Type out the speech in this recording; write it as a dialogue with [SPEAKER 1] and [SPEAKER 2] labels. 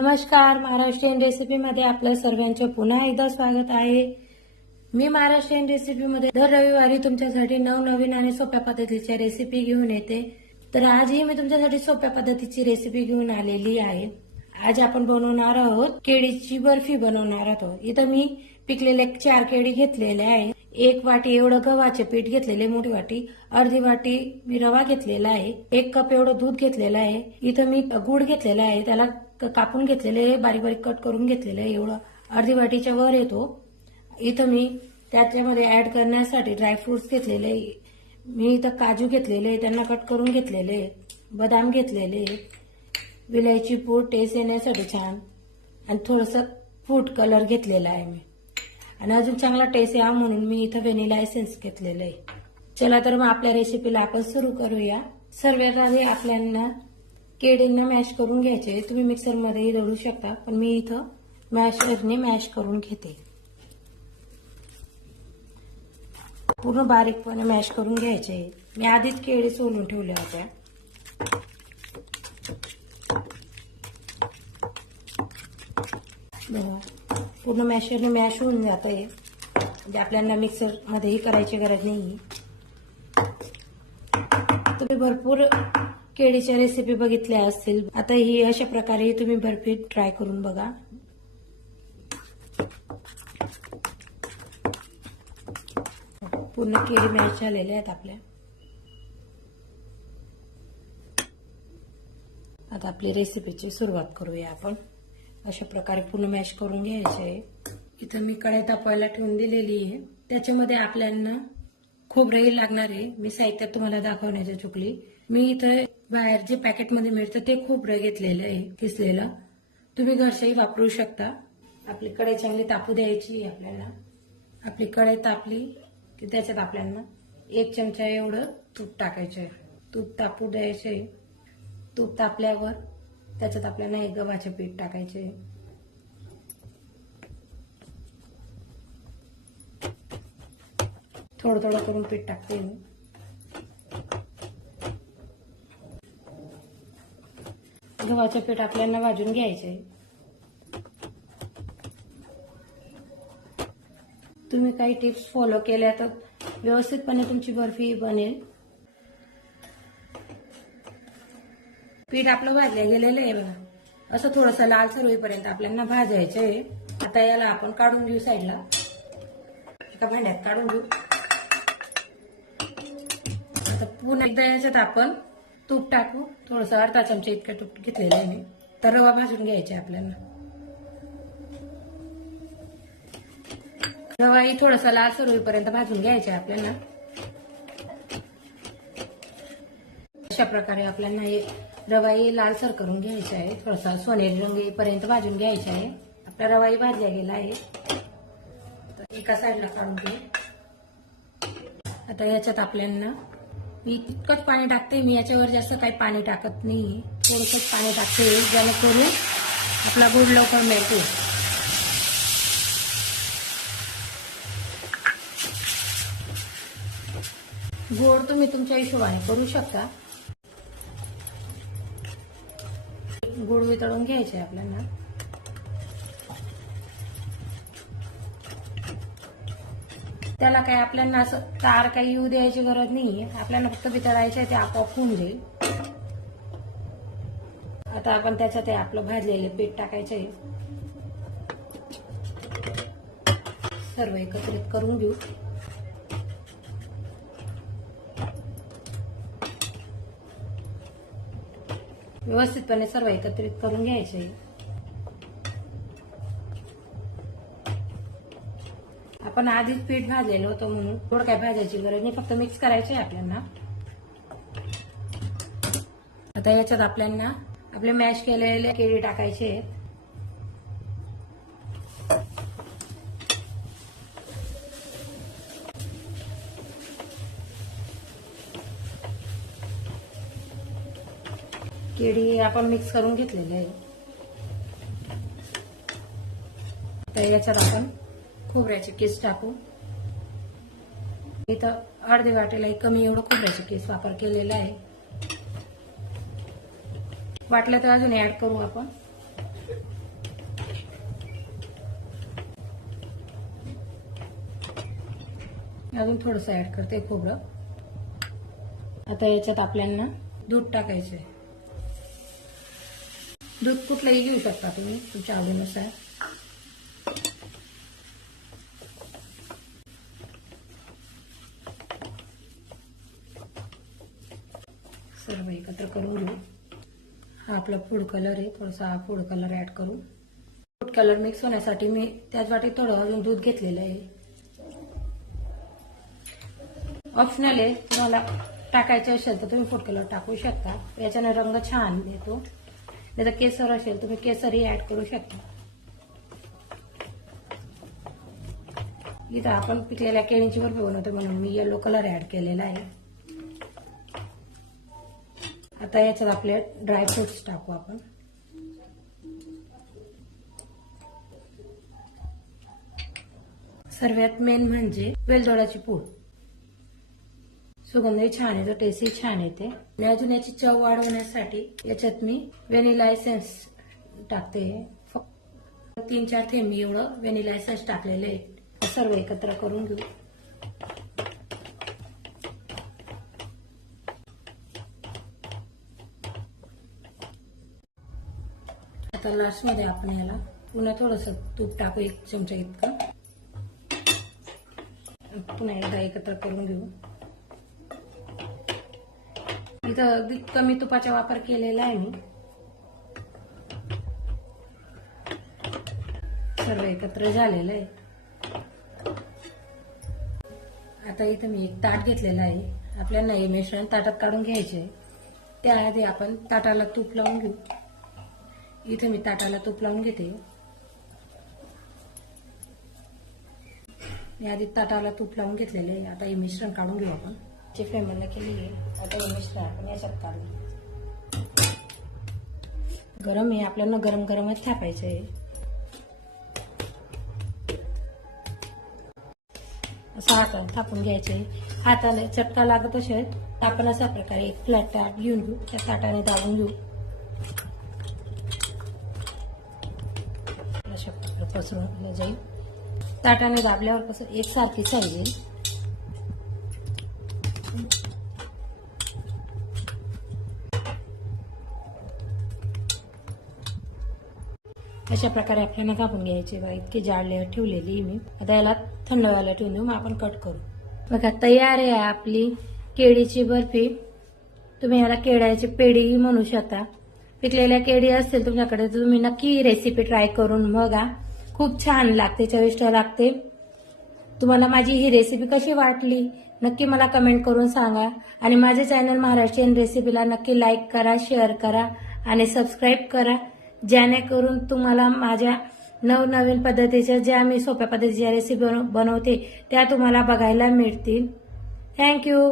[SPEAKER 1] नमस्कार महाराष्ट्रीयन रेसिपीमध्ये आपल्या सर्वांचे पुन्हा एकदा स्वागत आहे. मी महाराष्ट्रीयन रेसिपीमध्ये दर रविवारी तुमच्यासाठी नवनवीन आणि सोप्या पद्धतीच्या रेसिपी घेऊन येते. तर आजही मी तुमच्यासाठी सोप्या पद्धतीची रेसिपी घेऊन आलेली आहे. आज आपण बनवणार आहोत केळीची बर्फी बनवणार आहोत. इथं मी पिकलेले चार केळी घेतलेले आहे एक वाटी एवढं गव्हाचे पीठ घेतलेले मोठी वाटी अर्धी वाटी मी रवा घेतलेला आहे. एक कप एवढं दूध घेतलेलं आहे. इथं मी गुड घेतलेला आहे. त्याला तर कापून घेतलेले आहे, बारीक बारीक कट करून घेतलेलं आहे. एवढं अर्धी वाटीच्या वर येतो. इथं मी त्याच्यामध्ये ऍड करण्यासाठी ड्रायफ्रुट्स घेतलेले मी इथं काजू घेतलेले त्यांना कट करून घेतलेले बदाम घेतलेले विलायची पूड टेस्ट येण्यासाठी छान. आणि थोडंसं फूड कलर घेतलेला आहे मी. आणि अजून चांगला टेस्ट यावा म्हणून मी इथं व्हेनिला एसेन्स घेतलेलं आहे. चला तर मग आपल्या रेसिपीला आपण सुरू करूया. सर्वात आधी आपल्याला केळींना मॅश करून घ्यायचे. तुम्ही मिक्सरमध्येही दळू शकता पण मी इथं मॅशरने मॅश करून घेते. पूर्ण बारीकपणे मॅश करून घ्यायचे. मी आधीच केळी सोलून ठेवल्या होत्या. पूर्ण मॅशरने मॅश होऊन जात आहे म्हणजे आपल्याला मिक्सरमध्येही करायची गरज नाही तुम्ही भरपूर केळीच्या रेसिपी बघितल्या असतील. आता ही अशा प्रकारे तुम्ही बर्फी ट्राय करून बघा. पूर्ण केळी मॅश झालेल्या आहेत आपल्या. आता आपली रेसिपीची सुरुवात करूया आपण. अशा प्रकारे पूर्ण मॅश करून घ्यायचे. आहे इथं मी कढई तापवायला ठेवून दिलेली आहे. त्याच्यामध्ये आपल्याला खोबरंही लागणार आहे. मी साहित्यात तुम्हाला दाखवण्याची चुकली. मी इथं बाहेर जे पॅकेटमध्ये मिळतं ते खोबरं घेतलेलं आहे किसलेलं तुम्ही घरच्याही वापरू शकता. आपली कढई चांगली तापू द्यायची आहे आपल्याला. आपली कढई तापली की त्याच्यात आपल्याला एक चमचा एवढं तूप टाकायचं आहे तूप तापू द्यायचं आहे तूप तापल्यावर त्याच्यात आपल्याला एक गव्हाचे पीठ टाकायचे थोडं थोडं करून पीठ टाकते गव्हाचं पीठ आपल्याला भाजून घ्यायचंय. तुम्ही काही टिप्स फॉलो केल्या तर व्यवस्थितपणे तुमची बर्फी बनेल. पीठ आपलं भाजलं गेलेलं आहे बघा. असं थोडंसं लालसर होईपर्यंत आपल्याला भाजायचं आहे आता याला आपण काढून घेऊ साईडला. एका भांड्यात काढून घेऊ. आता पुन्हा एकदा याच्यात आपण तूप टाकू. थोडंसं अर्धा चमचा इतकं तूप घेतलेलं आहे मी. तर रवा भाजून घ्यायचा आहे आपल्याला रवाही थोडासा लालसर होईपर्यंत भाजून घ्यायचा आहे आपल्याला. अशा प्रकारे आपल्याला हे रवाई लालसर करून घ्यायचा आहे. थोडासा सोनेरी रंग येईपर्यंत भाजून घ्यायचा आहे. आपला रवाई भाजला गेला आहे. तर एका साईडला काढून घेऊ आता याच्यात आपल्याला मी तितकंच पाणी टाकते मी याच्यावर जास्त काही पाणी टाकत नाही. थोडंसंच पाणी टाकते जेणेकरून आपला गुड लवकर मिळते. गोड तुम्ही तुमच्या हिशोबाने करू शकता. गुळ वितळून घ्यायचे आपल्याला. त्याला काय आपल्याला असं तार काही येऊ द्यायची गरज नाही आपल्याला फक्त वितळायचे ते आपोआप होऊन जाईल. आता आपण त्याच्यात ते आपलं भाजलेले पीठ टाकायचे सर्व एकत्रित करून घेऊ. व्यवस्थितपणे सर्व एकत्रित करून घ्यायचे आपण आधीच पीठ भाजलेलं होतं म्हणून थोडं काय भाजायची गरज नाही फक्त मिक्स करायचे आहे आपल्याला. आता याच्यात आपल्याला आपले मॅश केलेले केळी टाकायचे आहेत. केळी आपण मिक्स करून घेतलेले आहे. तर याच्यात आपण खोबऱ्याचे केस टाकू. इथं अर्धे वाटेला कमी एवढं खोबऱ्याचे केस वापर केलेला आहे. वाटलं तर अजून ऍड करू आपण. अजून थोडस ऍड करते खोबरं. आता याच्यात आपल्याला दूध टाकायचंय. दूध कुठलंही घेऊ शकता तुम्ही तुमच्या आवडीनुसार. आपला फूड कलर आहे थोडासा हा फूड कलर ऍड करू फूड कलर मिक्स होण्यासाठी मी त्याच वाटीत थोडं अजून दूध घेतलेलं आहे. ऑप्शनल आहे तुम्हाला टाकायचं असेल तर तुम्ही फूड कलर टाकू शकता. याच्याने रंग छान येतो. नाही तर केसर असेल तुम्ही केसरही ऍड करू शकता. इथं आपण पिकलेल्या केळीची बर्फी बनवतो म्हणून मी येलो कलर ऍड केलेला आहे. आता याच्यात आपले ड्रायफ्रुट्स टाकू आपण. सर्वात मेन म्हणजे वेलदोड्याची पूड. सुगंधही छान येतो टेस्टही छान येते. आणि अजून याची चव वाढवण्यासाठी याच्यात मी व्हॅनिला एसेन्स टाकते. फक्त तीन चार थेंबी एवढं व्हॅनिला एसेन्स टाकलेले आहे सर्व एकत्र करून घेऊ. आता लास्टमध्ये आपण याला पुन्हा थोडस तूप टाकू एक चमचा इतकं. पुन्हा एकदा एकत्र करून घेऊ. इथं अगदी कमी तुपाचा वापर केलेला आहे मी. सर्व एकत्र झालेलं आहे. आता इथं मी एक ताट घेतलेलं आहे. आपल्याला हे मिश्रण ताटात काढून घ्यायचे. त्याआधी आपण ताटाला तूप लावून घेऊ. इथं मी ताटाला तूप लावून घेते. मी आधी ताटाला तूप लावून घेतलेले आहे. आता हे मिश्रण काढून घेऊ आपण. जे फ्लेम केली आहे. आता हे मिश्रण आपण याच्यात काढू. गरम आहे. आपल्याला गरम गरमच थापायचं आहे. असं हाताने थापून घ्यायचं आहे. हाताने चटका लागत असेल आपण अशा प्रकारे एक फ्लॅट ताट घेऊन घेऊ. त्या ताटाने दाबून घेऊ. पसरून जाईल. ताटाने दाबल्यावर कसं एकसारखी साईज अशा प्रकारे आपल्याला कापून घ्यायचे बघा इतके जाड लेअर ठेवलेली मी. आता याला थंड व्हायला ठेवून देऊ मग आपण कट करू. बघा तयार आहे आपली केळीची बर्फी. तुम्ही याला केळ्याची पेढीही म्हणू शकता. पिकलेल्या केळी असतील तुमच्याकडे तुम्ही नक्की रेसिपी ट्राय करून बघा. खूप छान लागते चविष्ट लागते. तुम्हाला माझी ही रेसिपी कशी वाटली? नक्की मला कमेंट करून सांगा. आणि माझे चॅनल महाराष्ट्रीयन रेसिपीला नक्की लाईक करा शेअर करा आणि सबस्क्राईब करा. जेणेकरून तुम्हाला माझ्या नवनवीन पद्धतीच्या ज्या मी सोप्या पद्धतीच्या रेसिपी बनवते त्या तुम्हाला बघायला मिळतील. थँक्यू